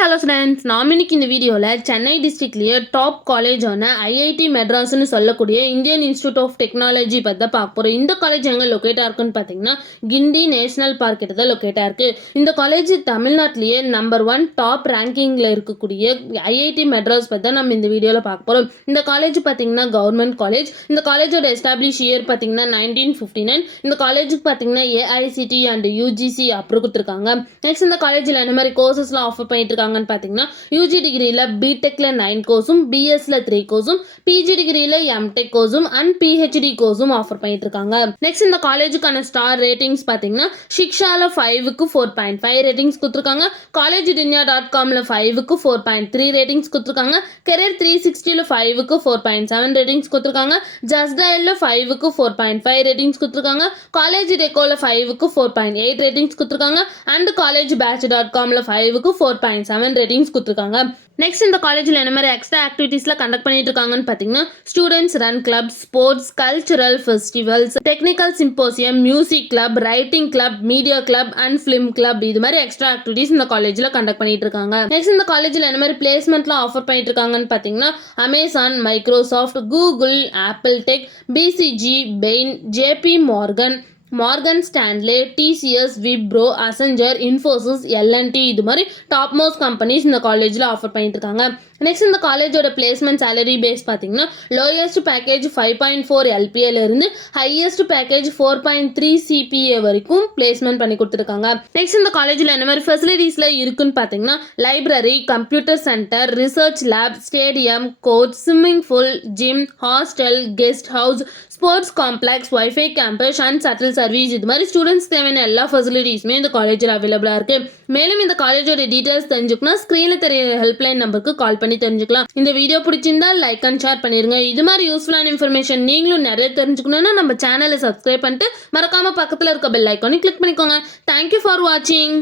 Hello friends, நாம் இன்னைக்கு இந்த வீடியோவில் சென்னை டிஸ்ட்ரிக்ட்லேயே டாப் காலேஜான ஐஐடி மெட்ராஸ்னு சொல்லக்கூடிய இந்தியன் இன்ஸ்டியூட் ஆஃப் டெக்னாலஜி பற்றி பார்க்க போகிறோம். இந்த காலேஜ் எங்கே லொக்கேட்டாக இருக்குன்னு பார்த்தீங்கன்னா கிண்டி நேஷனல் பார்க் கிட்ட தான் லொக்கேட்டாக இருக்குது. இந்த காலேஜ் தமிழ்நாட்டிலேயே நம்பர் 1 டாப் ரேங்கிங்கில் இருக்கக்கூடிய ஐஐடி மெட்ராஸ் பற்றி தான் நம்ம இந்த வீடியோவில் பார்க்க போகிறோம். இந்த காலேஜ் பார்த்தீங்கன்னா கவர்மெண்ட் காலேஜ். இந்த காலேஜோட எஸ்டாப்ளிஷ் இயர் பார்த்தீங்கன்னா 1959. இந்த காலேஜுக்கு பார்த்தீங்கன்னா ஏஐசிடி அண்ட் யூஜிசி அப்ரூவ் கொடுத்துருக்காங்க. நெக்ஸ்ட் இந்த காலேஜில் என்ன மாதிரி கோர்சஸ்லாம் ஆஃபர் பண்ணிட்டு இருக்காங்கன்னு பார்த்தீங்கன்னா யூஜி டிகிரியில் பிடெக்ல 9 கோர்ஸும், பிஎஸ்ல 3 கோர்ஸும், பிஜி டிகிரியில் எம்டெக் கோர்ஸும் அண்ட் பிஹெச்டி கோர்ஸும் ஆஃபர் பண்ணிட்டு இருக்காங்க. நெக்ஸ்ட் இந்த காலேஜுக்கான ஸ்டார் ரேட்டிங்ஸ் பார்த்தீங்கன்னா ஷிக்ஷால 5க்கு 4.5 ரேட்டிங்ஸ் கொடுத்துருக்காங்க. collegedindia.comல 5க்கு 4.3 ரேட்டிங்ஸ் கொடுத்துருக்காங்க. கெரியர் 360ல 5க்கு 4.7 ரேட்டிங்ஸ் கொடுத்துருக்காங்க. ஜஸ்டயல்ல 5க்கு 4.5 ரேட்டிங்ஸ் கொடுத்துருக்காங்க. காலேஜ் டெக்கோல 5க்கு 4.8 ரேட்டிங்ஸ் கொடுத்துருக்காங்க. அண்ட் collegebatch.comல 5க்கு 4.7 ரேட்டிங்ஸ் கொடுத்துருக்காங்க. நெக்ஸ்ட் இந்த காலேஜில் என்ன மாதிரி எக்ஸ்ட்ரா ஆக்டிவிட்டீஸ்லாம் கண்டக்ட் பண்ணிட்டு இருக்காங்கன்னு பார்த்தீங்கன்னா students run club, sports, cultural festivals, technical symposium, music club, writing club, media club and film club, இது மாதிரி எக்ஸ்ட்ரா ஆக்டிவிட்டீஸ் இந்த காலேஜில் கண்டக்ட் பண்ணிட்டு இருக்காங்க. நெக்ஸ்ட் இந்த காலேஜில் என்ன மாதிரி பிளேஸ்மெண்ட்லாம் ஆஃபர் பண்ணிட்டு இருக்காங்கன்னு பார்த்தீங்கன்னா Amazon, Microsoft, Google, Apple tech, BCG, Bain, JP Morgan, Morgan Stanley, TCS, Wipro, Accenture, Infosys, L and T, இது மாதிரி டாப் மோஸ்ட் கம்பெனிஸ் இந்த காலேஜில் ஆஃபர் பண்ணிட்டு இருக்காங்க. நெக்ஸ்ட் இந்த காலேஜோட பிளேஸ்மெண்ட் சேலரி பேஸ் பார்த்தீங்கன்னா லோயஸ்ட் பேக்கேஜ் 5.4 LPA இருந்து ஹையஸ்ட் பேக்கேஜ் 4.3 CPA வரைக்கும் பிளேஸ்மெண்ட் பண்ணி கொடுத்துருக்காங்க. நெக்ஸ்ட் இந்த காலேஜில் என்ன மாதிரி ஃபெசிலிட்டிஸ்லாம் இருக்குன்னு பார்த்தீங்கன்னா library, computer centre, research lab, stadium, coach, swimming pool, gym, hostel, guest house, sports complex, wifi campus and shuttle service, இது மாதிரி ஸ்டூடெண்ட்ஸ் தேவையான எல்லா ஃபெசிலிட்டிஸுமே இந்த காலேஜில் அவைலபிளாக இருக்குது. மேலும் இந்த காலேஜோட டீட்டெயில்ஸ் தெரிஞ்சுக்கணும் ஸ்க்ரீனில் தெரிய ஹெல்ப்லைன் நம்பருக்கு கால் பண்ணி தெரிஞ்சுக்கலாம். இந்த வீடியோ பிடிச்சிருந்தா லைக் அண்ட் ஷேர் பண்ணிருங்க. இது மாதிரி யூஸ்ஃபுல்லான இன்ஃபர்மேஷன் நீங்களும் நிறைய தெரிஞ்சுக்கணும்னா நம்ம சேனலை சப்ஸ்கிரைப் பண்ணிட்டு மறக்காம பக்கத்தில் இருக்க பெல் ஐக்கானை கிளிக் பண்ணிக்கோங்க. தேங்க்யூ ஃபார் வாட்சிங்.